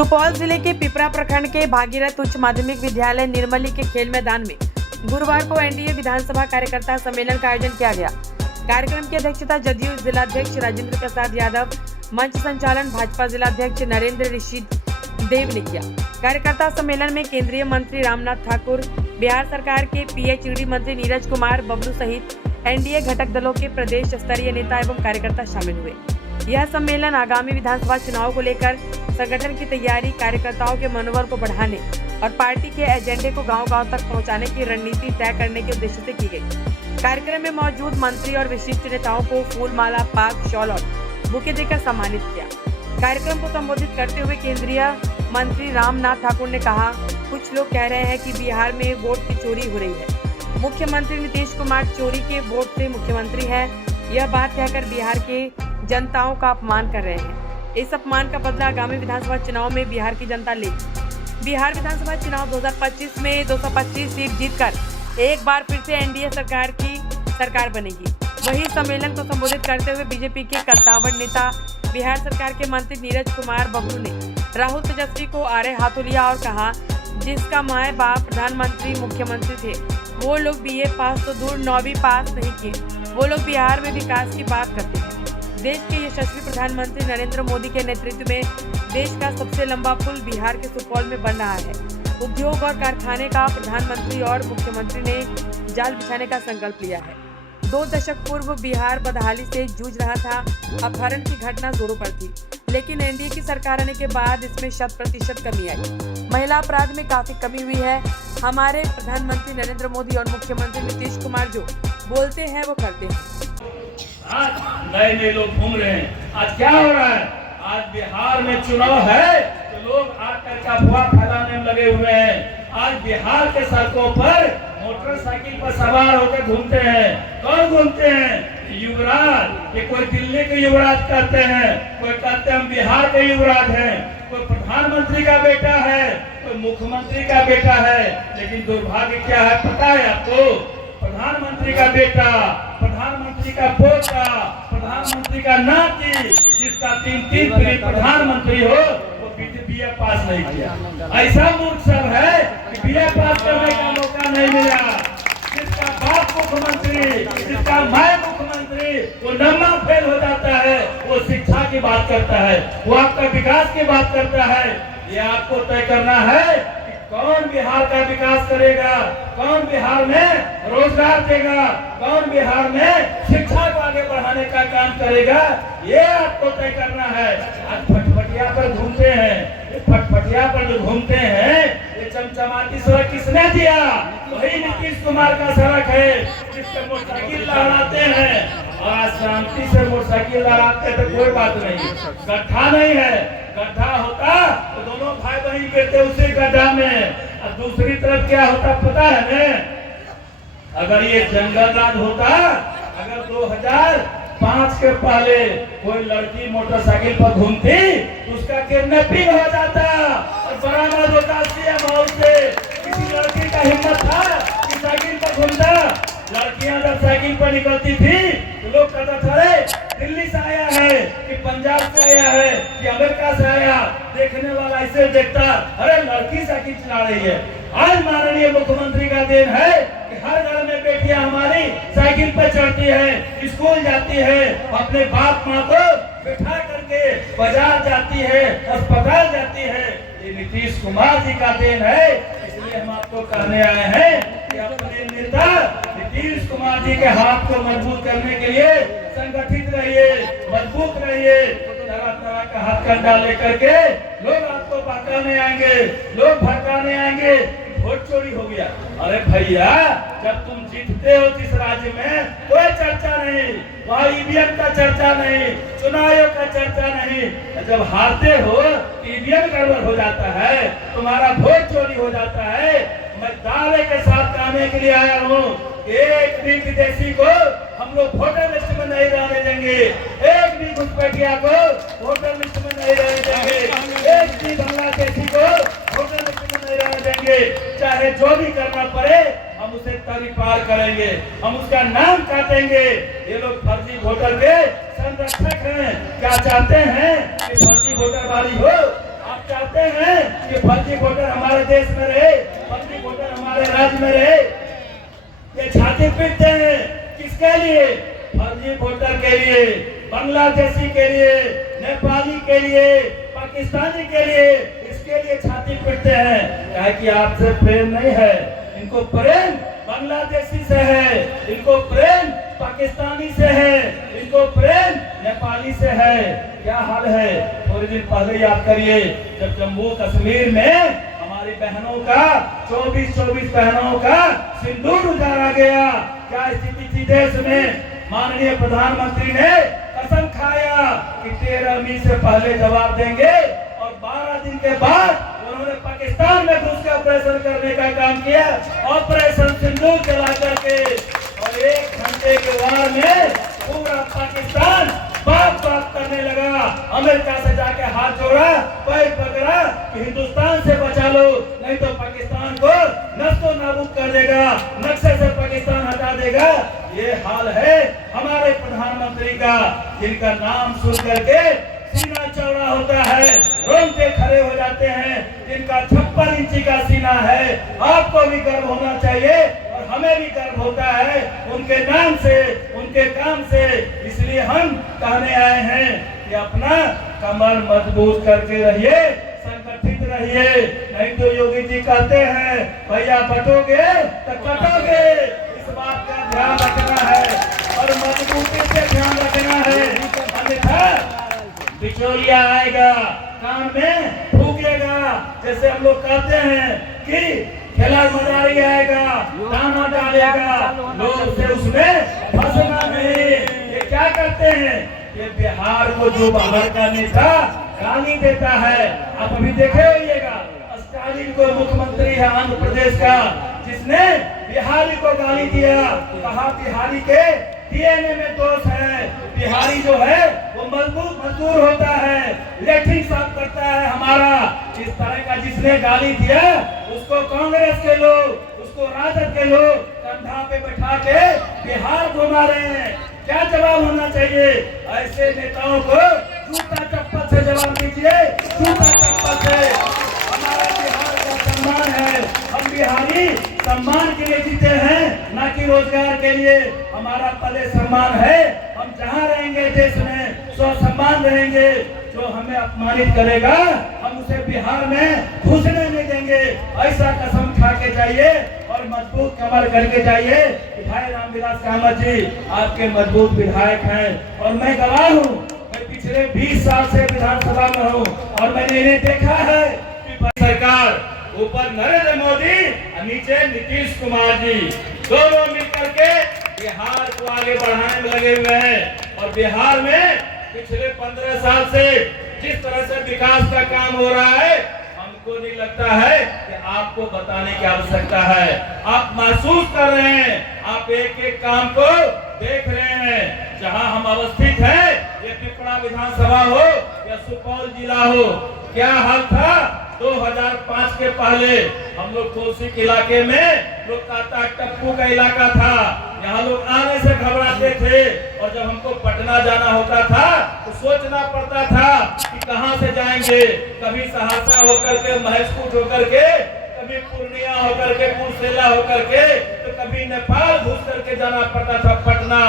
सुपौल जिले के पिपरा प्रखंड के भागीरथ उच्च माध्यमिक विद्यालय निर्मली के खेल मैदान में गुरुवार को एनडीए विधानसभा कार्यकर्ता सम्मेलन का आयोजन किया गया। कार्यक्रम की अध्यक्षता जदयू जिलाध्यक्ष राजेंद्र प्रसाद यादव, मंच संचालन भाजपा जिलाध्यक्ष नरेंद्र ऋषि देव ने किया। कार्यकर्ता सम्मेलन में केंद्रीय मंत्री रामनाथ ठाकुर, बिहार सरकार के पीएचईडी मंत्री नीरज कुमार बबलू सहित एनडीए घटक दलों के प्रदेश स्तरीय नेता एवं कार्यकर्ता शामिल हुए। यह सम्मेलन आगामी विधानसभा चुनाव को लेकर संगठन की तैयारी, कार्यकर्ताओं के मनोबल को बढ़ाने और पार्टी के एजेंडे को गांव-गांव तक पहुंचाने की रणनीति तय करने के उद्देश्य से की गई। कार्यक्रम में मौजूद मंत्री और विशिष्ट नेताओं को फूल माला, पाग, शॉल और बुके देकर सम्मानित किया। कार्यक्रम को संबोधित करते हुए केंद्रीय मंत्री रामनाथ ठाकुर ने कहा, कुछ लोग कह रहे हैं कि बिहार में वोट की चोरी हो रही है। मुख्यमंत्री नीतीश कुमार चोरी के वोट से मुख्यमंत्री है, यह बात कहकर बिहार के जनताओं का अपमान कर रहे हैं। इस अपमान का बदला आगामी विधानसभा चुनाव में बिहार की जनता लेगी। बिहार विधानसभा चुनाव 2025 में 225 सीट जीतकर एक बार फिर से एनडीए सरकार की सरकार बनेगी। वहीं सम्मेलन को संबोधित करते हुए बीजेपी के कद्दावर नेता, बिहार सरकार के मंत्री नीरज कुमार बबलू ने राहुल तेजस्वी को आड़े हाथों लिया और कहा, जिसका माए बाप प्रधानमंत्री मुख्यमंत्री थे, वो लोग बीए पास तो दूर 9वीं पास नहीं किए, वो लोग बिहार में विकास की बात करते हैं। देश के यशस्वी प्रधानमंत्री नरेंद्र मोदी के नेतृत्व में देश का सबसे लंबा पुल बिहार के सुपौल में बन रहा है। उद्योग और कारखाने का प्रधानमंत्री और मुख्यमंत्री ने जाल बिछाने का संकल्प लिया है। 2 दशक पूर्व बिहार बदहाली से जूझ रहा था। अपहरण की घटना जोरों पर थी, लेकिन एनडीए की सरकार आने के बाद इसमें 100% कमी आई। महिला अपराध में काफी कमी हुई है। हमारे प्रधानमंत्री नरेंद्र मोदी और मुख्यमंत्री नीतीश कुमार जो बोलते हैं वो करते हैं। आज नए लोग घूम रहे हैं। आज क्या हो रहा है? आज बिहार में चुनाव है तो लोग आकर के अफवाह फैलाने में लगे हुए हैं। आज बिहार के सड़कों पर मोटरसाइकिल पर सवार होकर घूमते हैं। कौन घूमते हैं? युवराज। ये कोई दिल्ली के युवराज कहते हैं, कोई कहते हैं हम बिहार के युवराज हैं, कोई प्रधानमंत्री का बेटा है, कोई मुख्यमंत्री का बेटा है। लेकिन दुर्भाग्य क्या है पता है आपको? प्रधानमंत्री का बेटा, प्रधानमंत्री का पोता, प्रधानमंत्री का नाती, जिसका 3 प्रधानमंत्री हो, वो बीए पास नहीं किया। ऐसा मूर्ख सब है कि बीए पास करने का मौका नहीं मिला। जिसका बाप मुख्यमंत्री, जिसका माय मुख्यमंत्री, वो नम्मा फेल हो जाता है। वो शिक्षा की बात करता है, वो आपका विकास की बात करता है। ये आपको तय करना है कौन बिहार का विकास करेगा, कौन बिहार में रोजगार देगा, कौन बिहार में शिक्षा को आगे बढ़ाने का काम करेगा, ये आपको तय करना है। आज फटफटिया पर घूमते हैं, फटफटिया पर जो घूमते हैं, ये चमचमाती सड़क किसने दिया? वही नीतीश कुमार का सड़क है, जिस पर मोटरसाइकिल लहराते हैं। और आज शांति से मोटरसाइकिल लहराते तो कोई बात नहीं, गड्ढा नहीं है। गड्ढा होता तो दोनों भाई बहन गिरते उसी गड्ढा में। और दूसरी तरफ क्या होता पता है ना? अगर ये जंगल राज होता, अगर 2005 के पहले कोई लड़की मोटरसाइकिल पर घूमती तो उसका किडनैपिंग हो जाता और बरामद होता सीएम हाउस से। किसी लड़की का हिम्मत था कि साइकिल पर घूमता? लड़कियां जब साइकिल पर निकलती थी तो लोग कहता था दिल्ली से आया है कि पंजाब से आया है कि अमेरिका से आया। देखने वाला ऐसे देखता, अरे लड़की साइकिल चला रही है। आज माननीय मुख्यमंत्री का दिन है कि हर घर में बेटियां हमारी साइकिल पर चढ़ती है, स्कूल जाती है, अपने बाप माँ को बैठा करके बाजार जाती है, अस्पताल जाती है। ये नीतीश कुमार जी का दिन है। इसलिए हम आपको कहने आए हैं कि अपने नेता नीतीश कुमार जी के हाथ को मजबूत करने के लिए संगठित रहिए, मजबूत रहिए। तरह तरह का हथकंडा लेकर के लोग आपको बहकाने आएंगे, लोग भड़काने आएंगे, वोट चोरी हो गया। अरे भैया, जब तुम जीतते हो जिस राज्य में, कोई चर्चा नहीं, वहाँ ईवीएम का चर्चा नहीं, चुनाव आयोग का चर्चा नहीं। जब हारते हो, ईवीएम गड़बड़ हो जाता है, तुम्हारा वोट चोरी हो जाता है। मैं दावे के साथ कहने के लिए आया हूँ, एक भी विदेशी को हम लोग वोटर लिस्ट में नहीं रहने देंगे। एक भी घुसपैठिया को वोटर लिस्ट में नहीं रहने देंगे। एक भी बांग्लादेशी को वोटर लिस्ट में नहीं रहने देंगे। चाहे जो भी करना पड़े, हम उसे तरी पार करेंगे, हम उसका नाम काटेंगे। ये लोग फर्जी वोटर के संरक्षक हैं। क्या चाहते हैं कि फर्जी वोटर वाली हो? आप चाहते हैं फर्जी वोटर हमारे देश में रहे, फर्जी वोटर हमारे राज्य में रहे। ये छाती पीटते हैं किसके लिए? फर्जी वोटर के लिए, बांग्लादेशी के लिए, नेपाली के लिए, पाकिस्तानी के लिए, इसके लिए छाती पीटते हैं। क्या कि आपसे प्रेम नहीं है, इनको प्रेम बांग्लादेशी से है, इनको प्रेम पाकिस्तानी से है, इनको प्रेम नेपाली से है। क्या हाल है? थोड़े दिन पहले याद करिए जब जम्मू कश्मीर में हमारी बहनों का 24 बहनों का सिंदूर उजाड़ा गया। क्या स्थिति थी देश में? माननीय प्रधानमंत्री ने कसम खाया कि 13 मई से पहले जवाब देंगे और 12 दिन के बाद उन्होंने पाकिस्तान में घुस के ऑपरेशन करने का काम किया, ऑपरेशन सिंदूर चला करके, और 1 घंटे के वार में पूरा पाकिस्तान बाप करने लगा। अमेरिका से जाके हाथ जोड़ा, पैर पकड़ा कि हिंदुस्तान से बचा लो, नहीं तो पाकिस्तान को नष्टो नाबूद कर देगा, नक्शे से पाकिस्तान हटा देगा। ये हाल है हमारे प्रधानमंत्री का, जिनका नाम सुन करके सीना चौड़ा होता है, रोंगटे खड़े हो जाते हैं, जिनका 56 इंची का सीना है। आपको भी गर्व होना चाहिए और हमें भी गर्व होता है उनके नाम से, उनके काम से। इसलिए हम कहने आए हैं कि अपना कमर मजबूत करके रहिए, संगठित रहिए, नहीं तो योगी जी कहते हैं भैया बटोगे तो कटोगे। इस बात का ध्यान रखना है और मजबूती से ध्यान रखना है, अन्यथा बिचौलिया आएगा, कान में फूकेगा। जैसे हम लोग कहते हैं कि खेला मजारी आएगा, दाना डालेगा, लोग से उसमें फंसना नहीं। ये क्या करते हैं? ये बिहार को जो बाहर का नेता गाली देता है, आप अभी देखे होइएगा, स्टालिन को मुख्यमंत्री है आंध्र प्रदेश का, जिसने बिहारी को गाली दिया, कहा बिहारी के डीएनए में दोष है, बिहारी जो है वो मजबूत मजदूर होता है, लेटरिन साफ करता है हमारा। इस तरह का जिसने गाली दिया उसको कांग्रेस के लोग, उसको राजद के लोग कंधा पे बैठा के बिहार घुमा रहे हैं। क्या जवाब होना चाहिए? ऐसे नेताओं को जूता चप्पल से जवाब दीजिए, जूता चप्पल से। हमारा बिहार का सम्मान है, हम बिहारी सम्मान के लिए जीते हैं, ना कि रोजगार के लिए। हमारा पहले सम्मान है, हम जहाँ रहेंगे देश में सो सम्मान रहेंगे। जो हमें अपमानित करेगा हम उसे बिहार में घुसने नहीं देंगे। ऐसा कसम खा के जाइए और मजबूत कमर करके जाइए। भाई रामविलास कामत जी आपके मजबूत विधायक हैं और मैं गवाह हूँ। मैं पिछले 20 साल से विधानसभा में हूँ और मैंने इन्हें देखा है कि सरकार ऊपर नरेंद्र मोदी और नीचे नीतीश कुमार जी दोनों मिलकर के बिहार को आगे बढ़ाने में लगे हुए हैं। और बिहार में पिछले 15 साल से जिस तरह से विकास का काम हो रहा है, हमको नहीं लगता है कि आपको बताने की आवश्यकता है। आप महसूस कर रहे हैं, आप एक एक काम को देख रहे हैं। जहां हम अवस्थित हैं, ये पिपरा विधानसभा हो या सुपौल जिला हो, क्या हाल था 2005 के पहले? हम लोग कोसी के इलाके में लोग कहता टप्पू का इलाका था, यहाँ लोग आने से घबराते थे। और जब हमको पटना जाना होता था तो सोचना पड़ता था कि कहां से जाएंगे, कभी सहरसा होकर के, महजकूट होकर के, कभी पूर्णिया होकर के, कुर्सेला होकर के, तो कभी नेपाल घुस करके जाना पड़ता था पटना।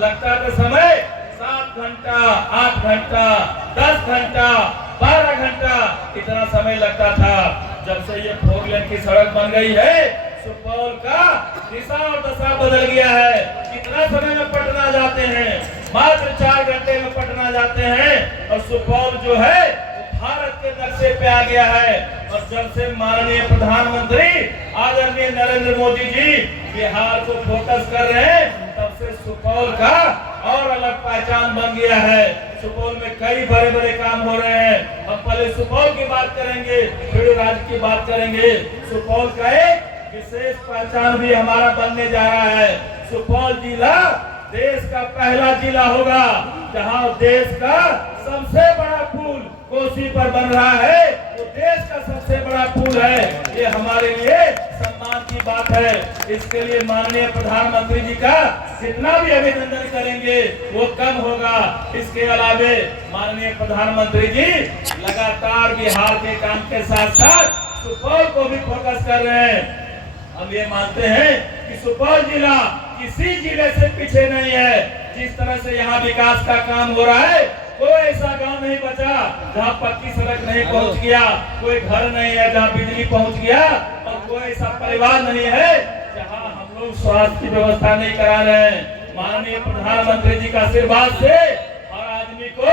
लगता था समय 7 घंटा, 8 घंटा, 10 घंटा, 12 घंटा, इतना समय लगता था। जब से ये 4 लेन की सड़क बन गई है, सुपौल का दिशा और दशा बदल गया है। कितना समय में पटना जाते हैं? मात्र 4 घंटे में पटना जाते हैं। और सुपौल जो है भारत के नक्शे पे आ गया है। और जब से माननीय प्रधानमंत्री आदरणीय नरेंद्र मोदी जी बिहार को फोकस कर रहे हैं, तब से सुपौल का और अलग पहचान बन गया है। सुपौल में कई बड़े बड़े काम हो रहे हैं। हम पहले सुपौल की बात करेंगे, फिर राज्य की बात करेंगे। सुपौल का एक विशेष पहचान भी हमारा बनने जा रहा है। सुपौल जिला देश का पहला जिला होगा जहां देश का सबसे बड़ा पुल कोसी पर बन रहा है। वो देश का सबसे बड़ा पुल है। ये हमारे लिए सम्मान की बात है। इसके लिए माननीय प्रधानमंत्री जी का जितना भी अभिनंदन करेंगे वो कम होगा। इसके अलावे माननीय प्रधानमंत्री जी लगातार बिहार के काम के साथ साथ सुपौल को भी फोकस कर रहे हैं। हम ये मानते हैं कि सुपौल जिला किसी जिले से पीछे नहीं है। जिस तरह से यहाँ विकास का काम हो रहा है, कोई ऐसा गांव नहीं बचा जहाँ पक्की सड़क नहीं पहुँच गया, कोई घर नहीं है जहाँ बिजली पहुँच गया, और कोई ऐसा परिवार नहीं है जहाँ हम लोग स्वास्थ्य की व्यवस्था नहीं करा रहे हैं। माननीय प्रधानमंत्री जी का आशीर्वाद से हर आदमी को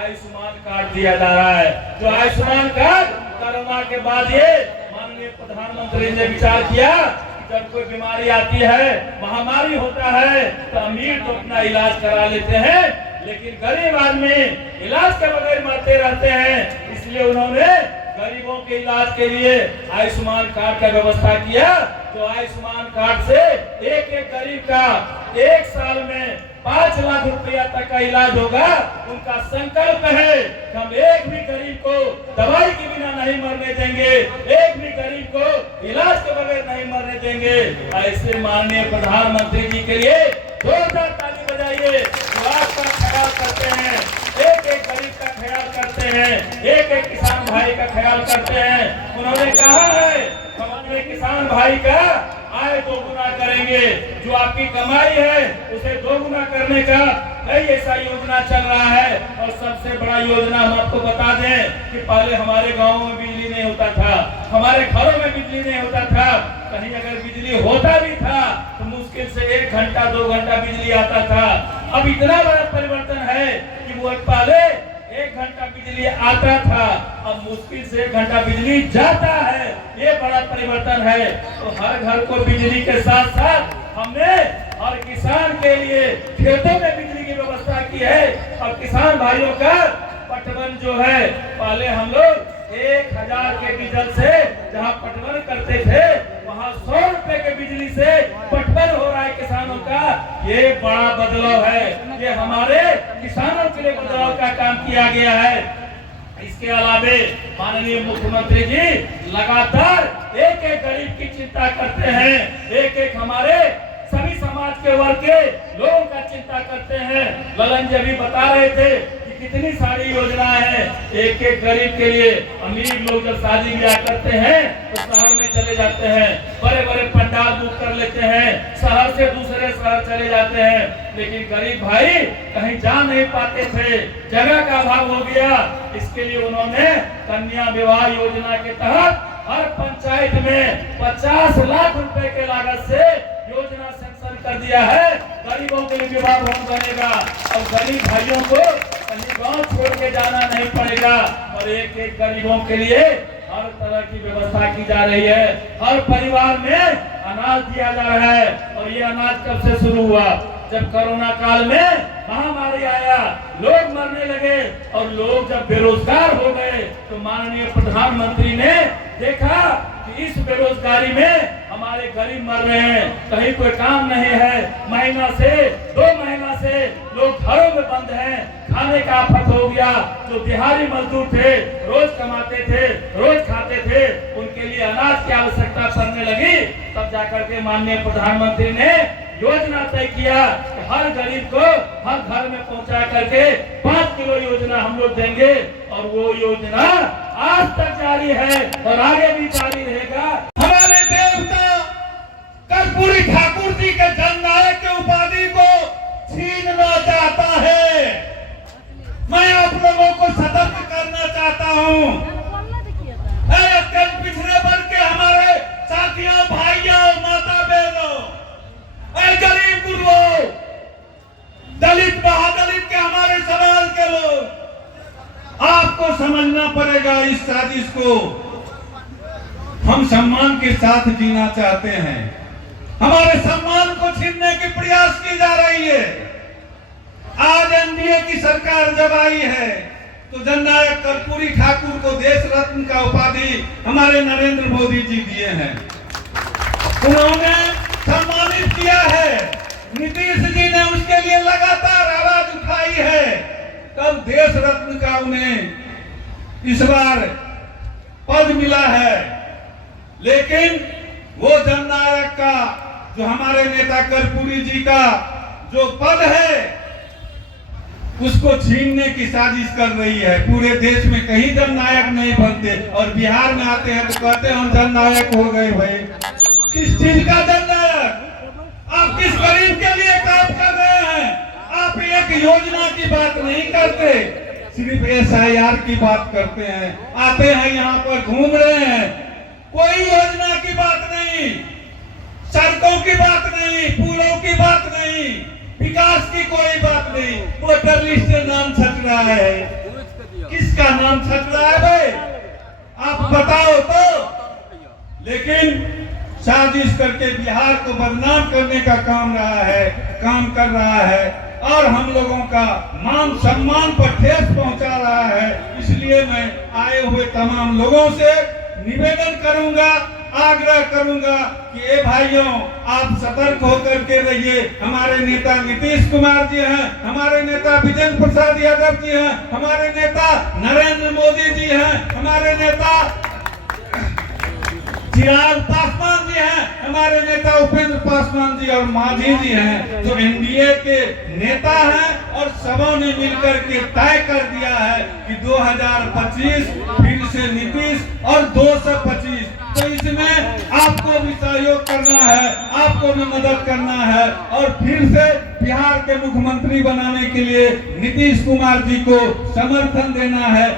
आयुष्मान कार्ड दिया जा रहा है। जो आयुष्मान कार्ड कोरोना के बाद ये माननीय प्रधानमंत्री ने विचार किया कि जब कोई बीमारी आती है, महामारी होता है, तो अमीर तो अपना इलाज करा लेते हैं, लेकिन गरीब आदमी इलाज के बगैर मरते रहते हैं। इसलिए उन्होंने गरीबों के इलाज के लिए आयुष्मान कार्ड का व्यवस्था किया। तो आयुष्मान कार्ड से एक एक गरीब का एक साल में 5 लाख रुपया तक का इलाज होगा। उनका संकल्प है कि हम एक भी गरीब को दवाई के बिना नहीं मरने देंगे, एक भी गरीब को इलाज के बगैर नहीं मरने देंगे। ऐसे माननीय प्रधानमंत्री जी के लिए जोरदार ताली बजाइए। जो आपका ख्याल करते हैं, एक एक गरीब का ख्याल करते हैं, एक एक किसान भाई का ख्याल करते हैं। उन्होंने कहा है हम अपने किसान भाई का आय 2 गुना करेंगे। जो आपकी कमाई है उसे 2 गुना करने का कई ऐसा योजना चल रहा है। और सबसे बड़ा योजना हम आपको बता दें कि पहले हमारे गाँव में बिजली नहीं होता था, हमारे घरों में बिजली नहीं होता था। कहीं अगर बिजली होता भी था तो मुश्किल से 1 घंटा 2 घंटा बिजली आता था। अब इतना बड़ा परिवर्तन है कि वो पहले 1 घंटा बिजली आता था, अब मुश्किल से 1 घंटा बिजली जाता है। ये बड़ा परिवर्तन है। तो हर घर को बिजली के साथ साथ हमने हर किसान के लिए खेतों में बिजली की व्यवस्था की है। और किसान भाइयों का पटवन जो है, पहले हम लोग 1000 के डीजल से जहाँ पटवन करते थे, वहाँ 100 रुपए के बिजली से पटवन हो रहा है किसानों का। ये बड़ा बदलाव है। ये हमारे किसानों के लिए बदलाव का काम किया गया है। इसके अलावे माननीय मुख्यमंत्री जी लगातार एक एक गरीब की चिंता करते हैं, एक एक हमारे सभी समाज के वर्ग के लोगों का चिंता करते हैं। ललन जी अभी बता रहे थे कि कितनी सारी योजनाएं हैं एक एक गरीब के लिए। अमीर लोग जब शादी ब्याह करते हैं तो शहर में चले जाते हैं, बड़े बड़े पंडाल बुक कर लेते हैं, शहर से दूसरे शहर चले जाते हैं। लेकिन गरीब भाई कहीं जा नहीं पाते थे, जगह का अभाव हो गया। इसके लिए उन्होंने कन्या विवाह योजना के तहत हर पंचायत में 50 लाख रुपए के लागत से योजना सैंक्शन कर दिया है। गरीबों के लिए विवाह भवन बनेगा और गरीब भाइयों को कहीं गांव छोड़ के जाना नहीं पड़ेगा। और एक एक गरीबों के लिए हर तरह की व्यवस्था की जा रही है। हर परिवार में अनाज दिया जा रहा है। और ये अनाज कब से शुरू हुआ? जब कोरोना काल में महामारी आया, लोग मरने लगे और लोग जब बेरोजगार हो गए तो माननीय प्रधानमंत्री ने देखा कि इस बेरोजगारी में हमारे गरीब मर रहे हैं, कहीं कोई काम नहीं है। महीना से 2 महीना से लोग घरों में बंद हैं, खाने का आफत हो गया। जो दिहाड़ी मजदूर थे, रोज कमाते थे, रोज खाते थे, उनके लिए अनाज की आवश्यकता पड़ने लगी। तब जाकर के माननीय प्रधानमंत्री ने योजना तय किया कि हर गरीब को हर घर में पहुंचा करके 5 किलो योजना हम लोग देंगे। और वो योजना आज तक जारी है और आगे भी जारी रहेगा। हमारे देवता कर्पूरी ठाकुर जी के जननायक के उपाधि को छीनना चाहता है। मैं आप लोगों को सतर्क करना चाहता हूँ। अत्यंत पिछड़े वर्ग के हमारे साथियों, भाइयों, माता बहनों, गरीब गुरुओं, दलित महादलित के हमारे समाज के लोग, आपको समझना पड़ेगा इस साजिश को। हम सम्मान के साथ जीना चाहते हैं, हमारे सम्मान को छीनने की प्रयास की जा रही है। आज एनडीए की सरकार जब आई है तो जननायक कर्पूरी ठाकुर को देश रत्न का उपाधि हमारे नरेंद्र मोदी जी दिए हैं। उन्होंने सम्मानित किया है। नीतीश जी ने उसके लिए लगातार आवाज उठाई है। कल देश रत्न का उन्हें इस बार पद मिला है। लेकिन वो जननायक का, जो हमारे नेता कर्पूरी जी का जो पद है, उसको छीनने की साजिश कर रही है। पूरे देश में कहीं जननायक नहीं बनते और बिहार में आते हैं तो कहते हैं हम जननायक हो गए। भाई किस चीज का जननायक? आप किस गरीब के लिए काम कर रहे हैं? आप एक योजना की बात नहीं करते, सिर्फ SIR की बात करते हैं। आते हैं यहाँ पर घूम रहे हैं, कोई योजना की बात नहीं, सड़कों की बात नहीं, पुलों की बात नहीं, विकास की कोई बात नहीं। वोटर लिस्ट से नाम छट रहा है। किसका नाम छट रहा है भाई? आप बताओ तो। लेकिन साजिश करके बिहार को बदनाम करने का काम कर रहा है और हम लोगों का मान सम्मान पर ठेस पहुंचा रहा है। इसलिए मैं आए हुए तमाम लोगों से निवेदन करूंगा, आग्रह करूंगा कि ए भाइयों, आप सतर्क होकर के रहिए। हमारे नेता नीतीश कुमार जी हैं, हमारे नेता विजेंद्र प्रसाद यादव जी हैं, हमारे नेता नरेंद्र मोदी जी हैं, हमारे नेता चिराग पासवान जी हैं, हमारे नेता उपेंद्र पासवान जी और मांझी जी हैं, जो NDA के नेता हैं और सबों ने मिलकर के तय कर दिया है कि 2025 फिर से नीतीश और 225। तो इसमें आपको भी सहयोग करना है, आपको भी मदद करना है और फिर से बिहार के मुख्यमंत्री बनाने के लिए नीतीश कुमार जी को समर्थन देना है।